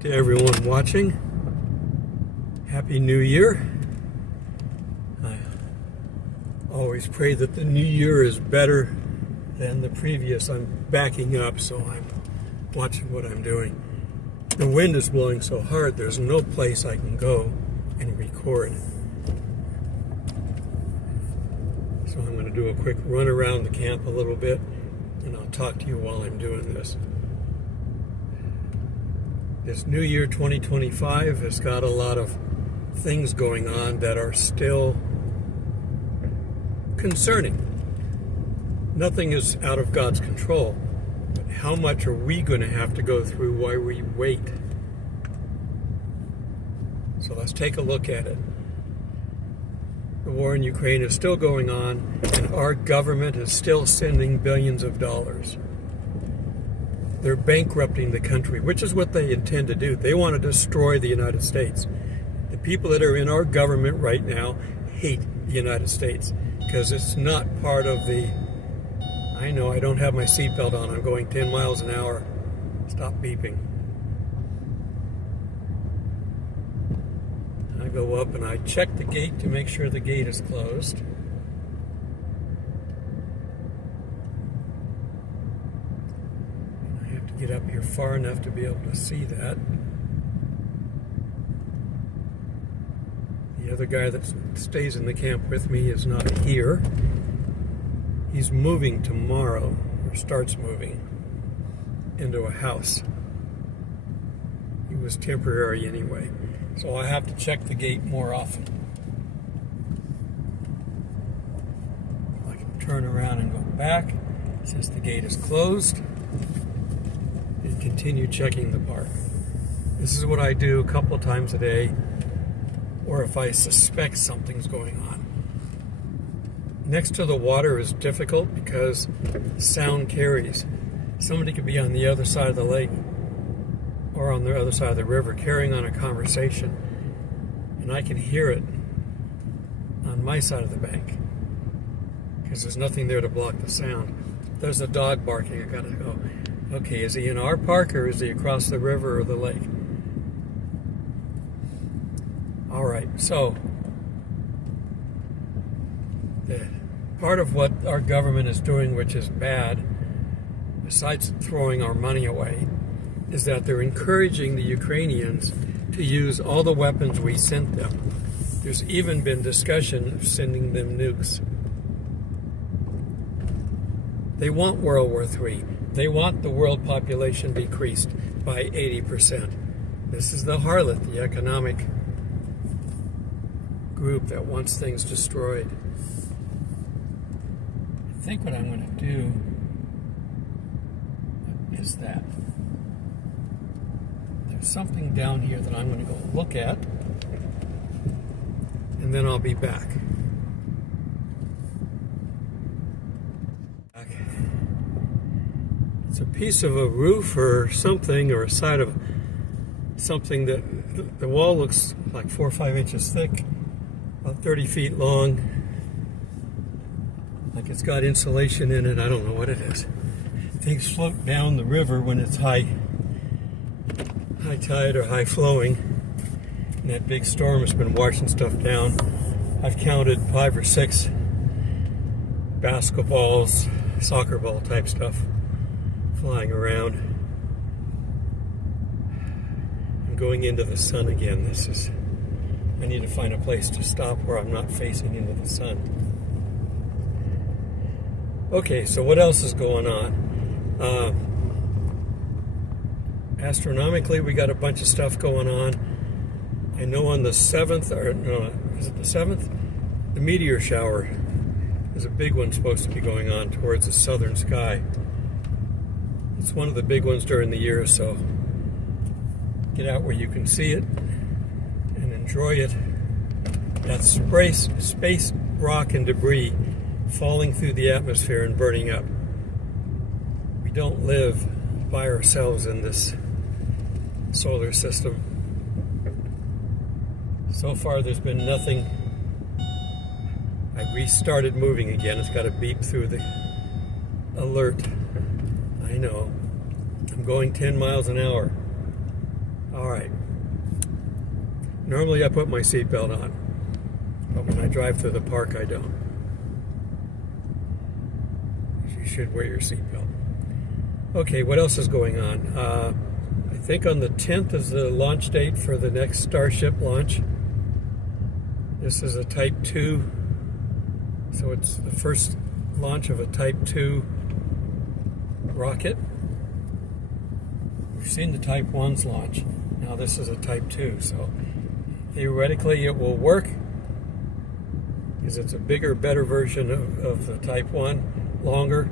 To everyone watching, Happy New Year. I always pray that the new year is better than the previous. I'm backing up, so I'm watching what I'm doing. The wind is blowing so hard, there's no place I can go and record. So I'm going to do a quick run around the camp a little bit, and I'll talk to you while I'm doing this. This new year 2025 has got a lot of things going on that are still concerning. Nothing is out of God's control, but how much are we going to have to go through while we wait? So let's take a look at it. The war in Ukraine is still going on, and our government is still sending billions of dollars. They're bankrupting the country, which is what they intend to do. They want to destroy the United States. The people that are in our government right now hate the United States because it's not part of the... I know I don't have my seatbelt on. I'm going 10 miles an hour. Stop beeping. I go up and I check the gate to make sure the gate is closed. Get up here far enough to be able to see that. The other guy that stays in the camp with me is not here. He's moving tomorrow, or starts moving, into a house. He was temporary anyway, so I have to check the gate more often. I can turn around and go back since the gate is closed. And continue checking the park. This is what I do a couple of times a day, or if I suspect something's going on. Next to the water is difficult because sound carries. Somebody could be on the other side of the lake or on the other side of the river carrying on a conversation, and I can hear it on my side of the bank because there's nothing there to block the sound. There's a dog barking. I gotta go. Okay, is he in our park or is he across the river or the lake? All right, so the part of what our government is doing, which is bad, besides throwing our money away, is that they're encouraging the Ukrainians to use all the weapons we sent them. There's even been discussion of sending them nukes. They want World War III. They want the world population decreased by 80%. This is the harlot, the economic group that wants things destroyed. I think what I'm going to do is that. There's something down here that I'm going to go look at, and then I'll be back. It's a piece of a roof or something, or a side of something that the wall looks like 4 or 5 inches thick, about 30 feet long, like it's got insulation in it. I don't know what it is. Things float down the river when it's high tide or high flowing, and that big storm has been washing stuff down. I've counted 5 or 6 basketballs, soccer ball type stuff flying around. I'm going into the sun again. I need to find a place to stop where I'm not facing into the sun. Okay, so what else is going on? Astronomically, we got a bunch of stuff going on. I know on the 7th, or no, is it the 7th? The meteor shower. There's a big one supposed to be going on towards the southern sky. It's one of the big ones during the year, so get out where you can see it and enjoy it. That's space rock and debris falling through the atmosphere and burning up. We don't live by ourselves in this solar system. So far there's been nothing. I restarted moving again. It's got a beep through the alert. I know. I'm going 10 miles an hour. All right. Normally I put my seatbelt on, but when I drive through the park, I don't. You should wear your seatbelt. Okay, what else is going on? I think on the 10th is the launch date for the next Starship launch. This is a Type 2, so it's the first launch of a Type 2 rocket. We've seen the Type 1's launch. Now this is a Type 2, so theoretically it will work because it's a bigger, better version of the Type 1, longer,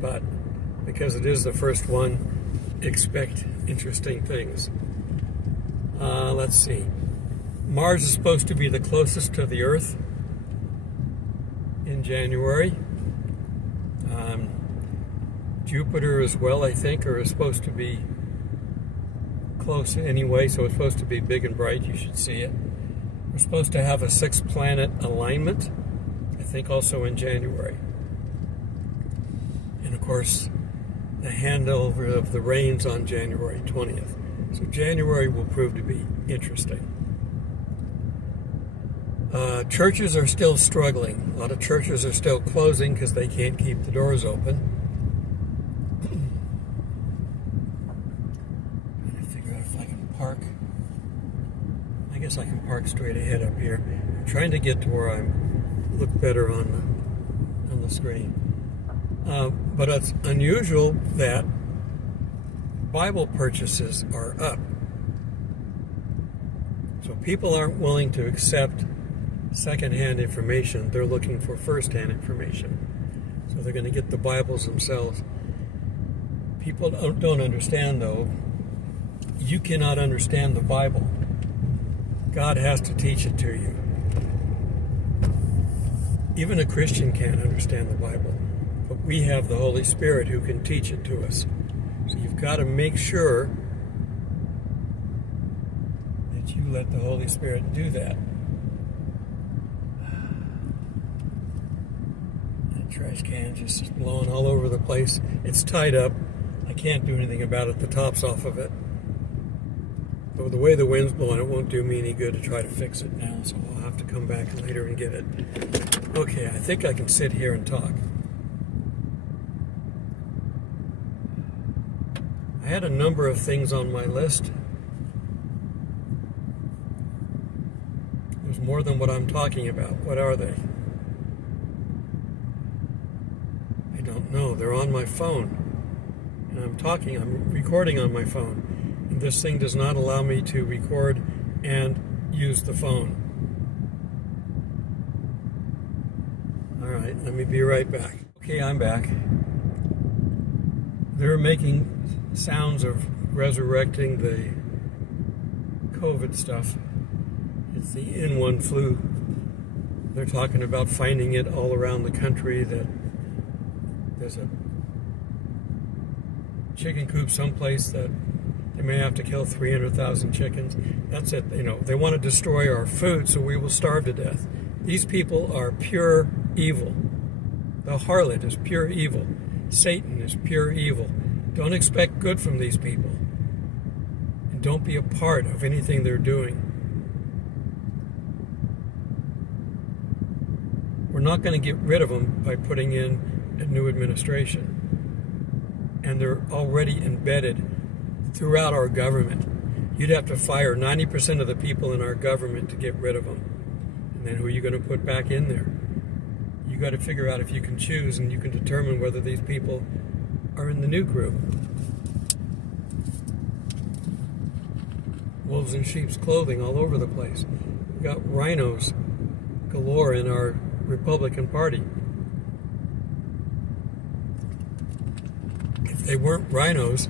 but because it is the first one, expect interesting things. Let's see. Mars is supposed to be the closest to the Earth in January. Jupiter as well, I think, is supposed to be close anyway, so it's supposed to be big and bright. You should see it. We're supposed to have a 6-planet alignment, I think also in January. And of course, the handover of the reins on January 20th. So January will prove to be interesting. Churches are still struggling. A lot of churches are still closing because they can't keep the doors open. Trying to figure out if I can park. I guess I can park straight ahead up here. I'm trying to get to where I look better on the screen. But it's unusual that Bible purchases are up. So people aren't willing to accept second-hand information. They're looking for first-hand information. So they're going to get the Bibles themselves. People don't understand, though. You cannot understand the Bible. God has to teach it to you. Even a Christian can't understand the Bible. But we have the Holy Spirit who can teach it to us. So you've got to make sure that you let the Holy Spirit do that. That trash can just blowing all over the place. It's tied up. I can't do anything about it. The top's off of it. But with the way the wind's blowing, it won't do me any good to try to fix it now. So I'll have to come back later and get it. Okay, I think I can sit here and talk. I had a number of things on my list. There's more than what I'm talking about. What are they? I don't know. They're on my phone. And I'm recording on my phone. And this thing does not allow me to record and use the phone. All right, let me be right back. Okay, I'm back. They're making sounds of resurrecting the COVID stuff. It's the N1 flu. They're talking about finding it all around the country, that there's a chicken coop someplace that they may have to kill 300,000 chickens. That's it. You know, they want to destroy our food so we will starve to death. These people are pure evil. The harlot is pure evil. Satan is pure evil. Don't expect good from these people. And don't be a part of anything they're doing. We're not going to get rid of them by putting in a new administration. And they're already embedded throughout our government. You'd have to fire 90% of the people in our government to get rid of them. And then who are you going to put back in there? You got to figure out if you can choose, and you can determine whether these people are in the new group. Wolves in sheep's clothing all over the place. We've got rhinos galore in our Republican Party. If they weren't rhinos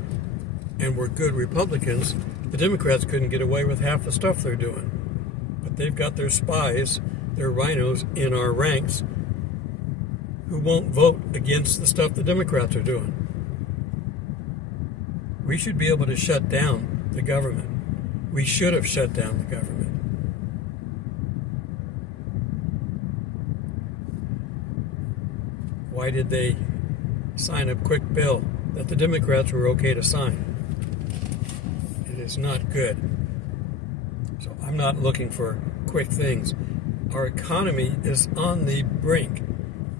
and were good Republicans, the Democrats couldn't get away with half the stuff they're doing. But they've got their spies, their rhinos, in our ranks who won't vote against the stuff the Democrats are doing. We should be able to shut down the government. We should have shut down the government. Why did they sign a quick bill that the Democrats were okay to sign? It is not good. So I'm not looking for quick things. Our economy is on the brink.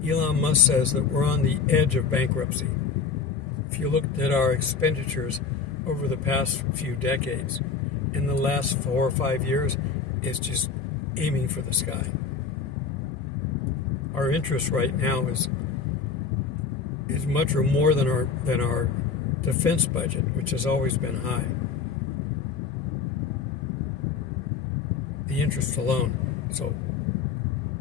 Elon Musk says that we're on the edge of bankruptcy. If you looked at our expenditures over the past few decades, in the last 4 or 5 years, it's just aiming for the sky. Our interest right now is much or more than our defense budget, which has always been high. The interest alone. So,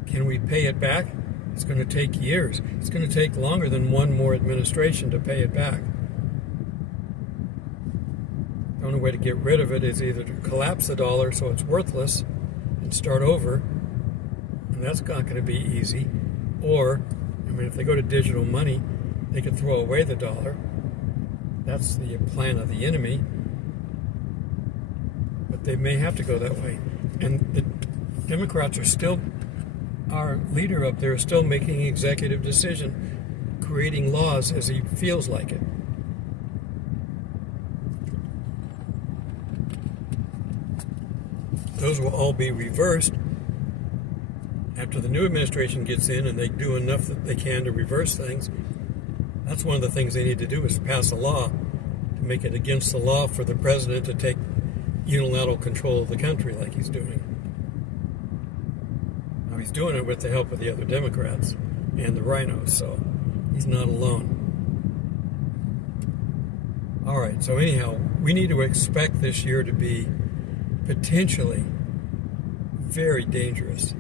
can we pay it back? It's going to take years. It's going to take longer than one more administration to pay it back. The only way to get rid of it is either to collapse the dollar so it's worthless and start over, and that's not going to be easy. Or, if they go to digital money, they could throw away the dollar. That's the plan of the enemy. But they may have to go that way. And the Democrats are still, our leader up there is still making executive decision, creating laws as he feels like it. Those will all be reversed after the new administration gets in and they do enough that they can to reverse things. That's one of the things they need to do, is pass a law to make it against the law for the president to take unilateral control of the country like he's doing. Now he's doing it with the help of the other Democrats and the rhinos, so he's not alone. All right, so anyhow, we need to expect this year to be potentially very dangerous.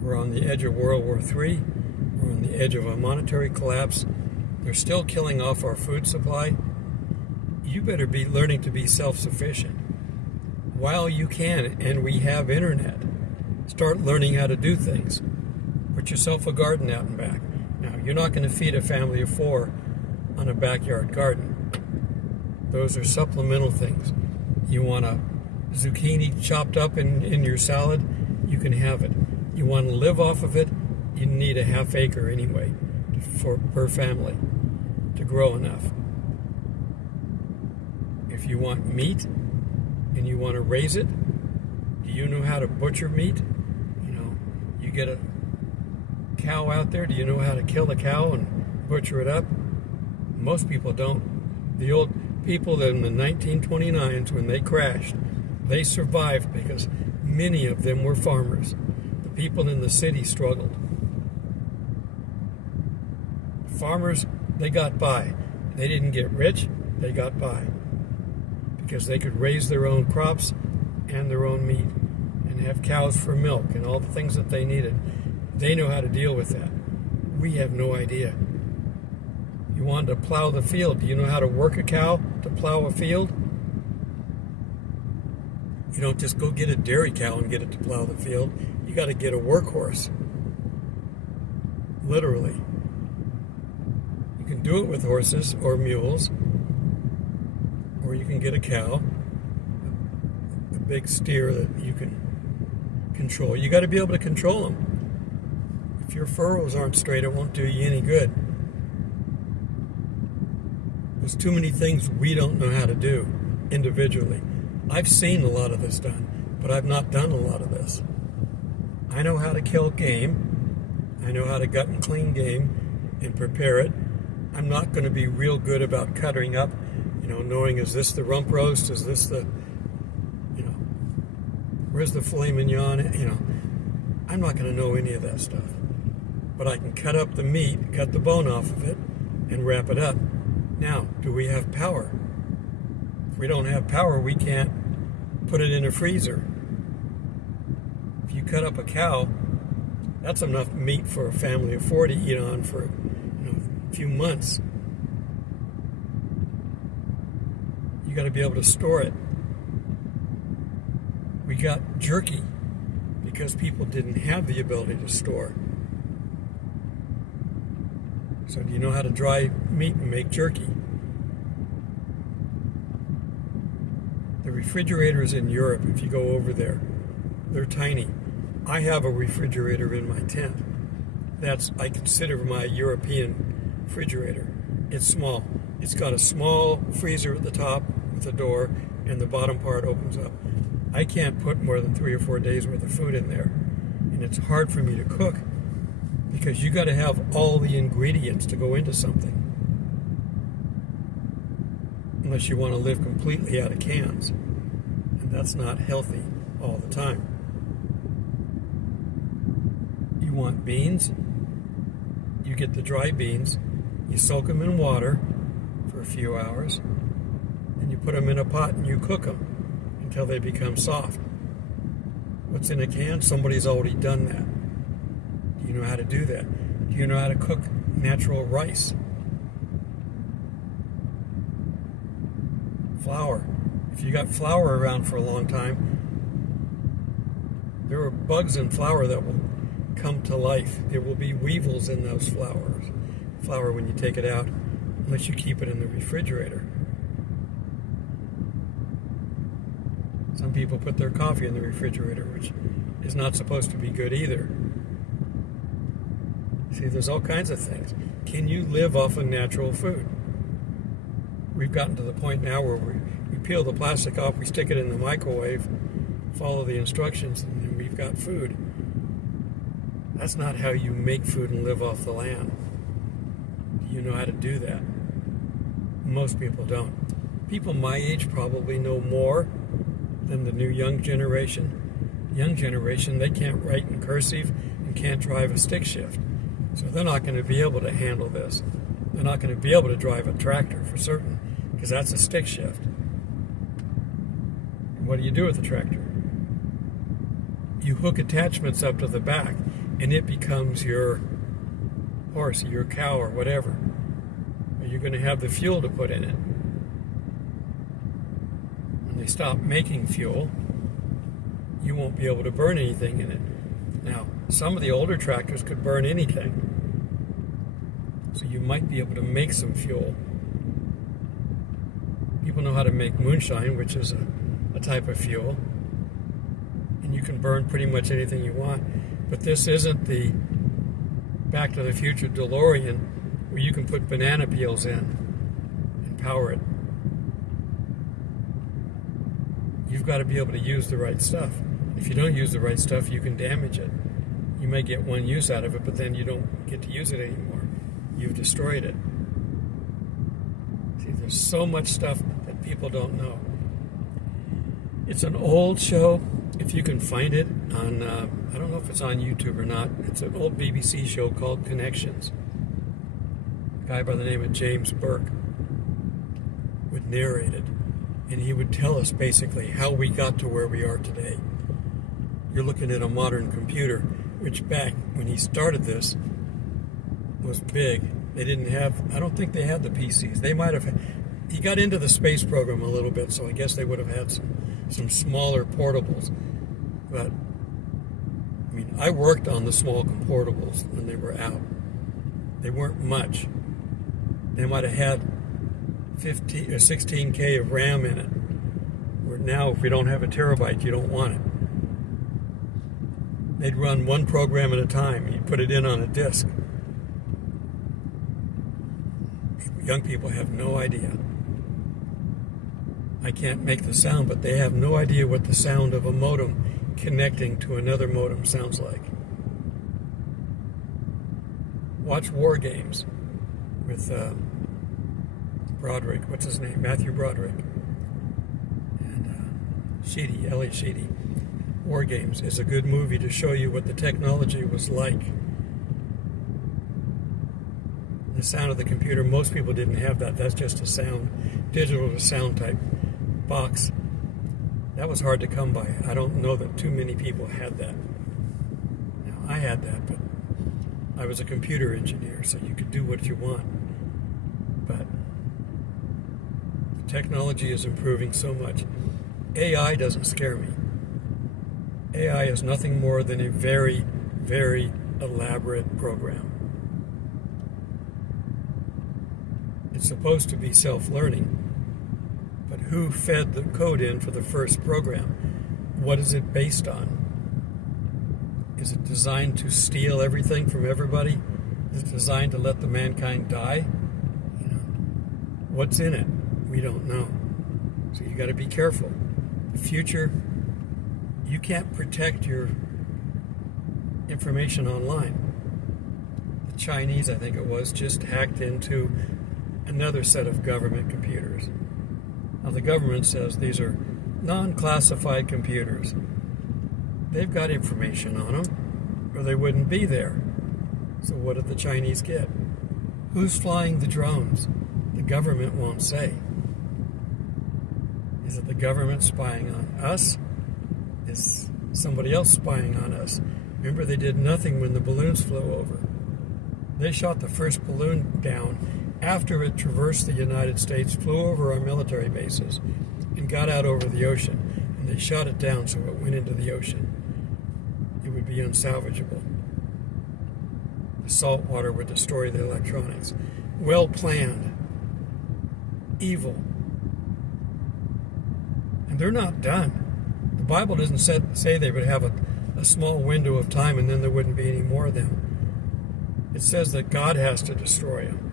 We're on the edge of World War III. We're on the edge of a monetary collapse. They're still killing off our food supply. You better be learning to be self-sufficient while you can, and we have internet. Start learning how to do things. Put yourself a garden out and back. Now, you're not going to feed a family of 4 on a backyard garden. Those are supplemental things. You want a zucchini chopped up in your salad, you can have it. You want to live off of it, you need a ½ acre anyway per family to grow enough. If you want meat and you want to raise it, do you know how to butcher meat? You get a cow out there, do you know how to kill a cow and butcher it up? Most people don't. The old people that in the 1929s, when they crashed, they survived because many of them were farmers. The people in the city struggled. Farmers, they got by. They didn't get rich, they got by. Because they could raise their own crops and their own meat and have cows for milk and all the things that they needed. They know how to deal with that. We have no idea. You want to plow the field. Do you know how to work a cow to plow a field? You don't just go get a dairy cow and get it to plow the field. You got to get a workhorse. Literally. You can do it with horses or mules, or you can get a cow, a big steer that you can control. You got to be able to control them. If your furrows aren't straight, it won't do you any good. There's too many things we don't know how to do individually. I've seen a lot of this done, but I've not done a lot of this. I know how to kill game. I know how to gut and clean game and prepare it. I'm not going to be real good about cutting up, knowing, is this the rump roast? Is this the, where's the filet mignon? I'm not going to know any of that stuff. But I can cut up the meat, cut the bone off of it, and wrap it up. Now, do we have power? If we don't have power, we can't put it in a freezer. If you cut up a cow, that's enough meat for a family of 4 to eat on for a few months. You got to be able to store it. We got jerky because people didn't have the ability to store. So do you know how to dry meat and make jerky? The refrigerators in Europe, if you go over there, they're tiny. I have a refrigerator in my tent. I consider my European refrigerator. It's small. It's got a small freezer at the top with a door, and the bottom part opens up. I can't put more than 3 or 4 days worth of food in there. And it's hard for me to cook because you got to have all the ingredients to go into something. Unless you want to live completely out of cans. And that's not healthy all the time. You want beans, you get the dry beans, you soak them in water for a few hours, and you put them in a pot and you cook them until they become soft. What's in a can? Somebody's already done that. Do you know how to do that? Do you know how to cook natural rice? Flour. If you got flour around for a long time, there are bugs in flour that will come to life. There will be weevils in those flour when you take it out, unless you keep it in the refrigerator. Some people put their coffee in the refrigerator, which is not supposed to be good either. See, there's all kinds of things. Can you live off of natural food? We've gotten to the point now where we peel the plastic off, we stick it in the microwave, follow the instructions, and then we've got food. That's not how you make food and live off the land. Do you know how to do that? Most people don't. People my age probably know more than the new young generation. Young generation, they can't write in cursive and can't drive a stick shift. So they're not going to be able to handle this. They're not going to be able to drive a tractor for certain, because that's a stick shift. And what do you do with the tractor? You hook attachments up to the back, and it becomes your horse, or your cow, or whatever. You're going to have the fuel to put in it. When they stop making fuel, you won't be able to burn anything in it. Now, some of the older tractors could burn anything. So you might be able to make some fuel. People know how to make moonshine, which is a type of fuel. And you can burn pretty much anything you want. But this isn't the Back to the Future DeLorean where you can put banana peels in and power it. You've got to be able to use the right stuff. If you don't use the right stuff, you can damage it. You may get one use out of it, but then you don't get to use it anymore. You've destroyed it. See, there's so much stuff that people don't know. It's an old show. If you can find it on, I don't know if it's on YouTube or not. It's an old BBC show called Connections. A guy by the name of James Burke would narrate it. And he would tell us basically how we got to where we are today. You're looking at a modern computer, which back when he started this was big. They didn't have, I don't think they had the PCs. They might have, he got into the space program a little bit, so I guess they would have had some smaller portables. But, I mean, I worked on the small portables when they were out. They weren't much. They might have had 15 or 16K of RAM in it. Where now, if we don't have a terabyte, you don't want it. They'd run one program at a time, and you put it in on a disk. Young people have no idea. I can't make the sound, but they have no idea what the sound of a modem connecting to another modem sounds like. Watch War Games with Broderick, what's his name? Matthew Broderick. And Sheedy, Ellie Sheedy. War Games is a good movie to show you what the technology was like. The sound of the computer, most people didn't have that. That's just a sound, digital to sound type box. That was hard to come by. I don't know that too many people had that. Now, I had that, but I was a computer engineer, so you could do what you want. But the technology is improving so much. AI doesn't scare me. AI is nothing more than a very, very elaborate program. It's supposed to be self-learning, but who fed the code in for the first program? What is it based on? Is it designed to steal everything from everybody? Is it designed to let the mankind die? You know, What's in it? We don't know. So you got to be careful. The future, you can't protect your information online. The Chinese, I think it was, just hacked into another set of government computers. Now the government says these are non-classified computers. They've got information on them, or they wouldn't be there. So what did the Chinese get? Who's flying the drones? The government won't say. Is it the government spying on us? Is somebody else spying on us? Remember, they did nothing when the balloons flew over. They shot the first balloon down after it traversed the United States, flew over our military bases, and got out over the ocean. And they shot it down so it went into the ocean. It would be unsalvageable. The salt water would destroy the electronics. Well planned. Evil. And they're not done. The Bible doesn't say they would have a small window of time and then there wouldn't be any more of them. It says that God has to destroy them.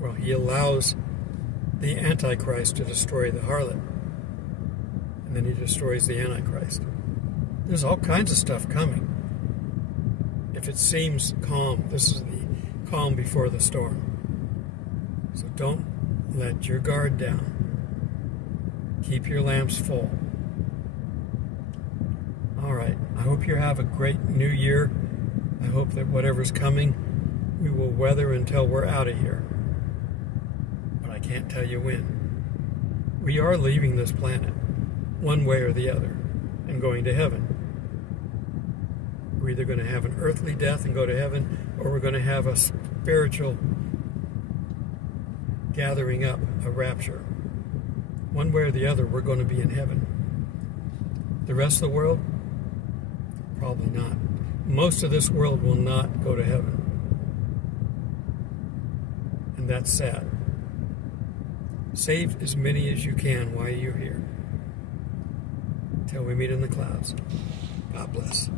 Well, he allows the Antichrist to destroy the harlot. And then he destroys the Antichrist. There's all kinds of stuff coming. If it seems calm, this is the calm before the storm. So don't let your guard down. Keep your lamps full. All right. I hope you have a great new year. I hope that whatever's coming, we will weather until we're out of here. But I can't tell you when. We are leaving this planet, one way or the other, and going to heaven. We're either going to have an earthly death and go to heaven, or we're going to have a spiritual gathering up, a rapture. One way or the other, we're going to be in heaven. The rest of the world? Probably not. Most of this world will not go to heaven. And that's sad. Save as many as you can while you're here. Till we meet in the clouds. God bless.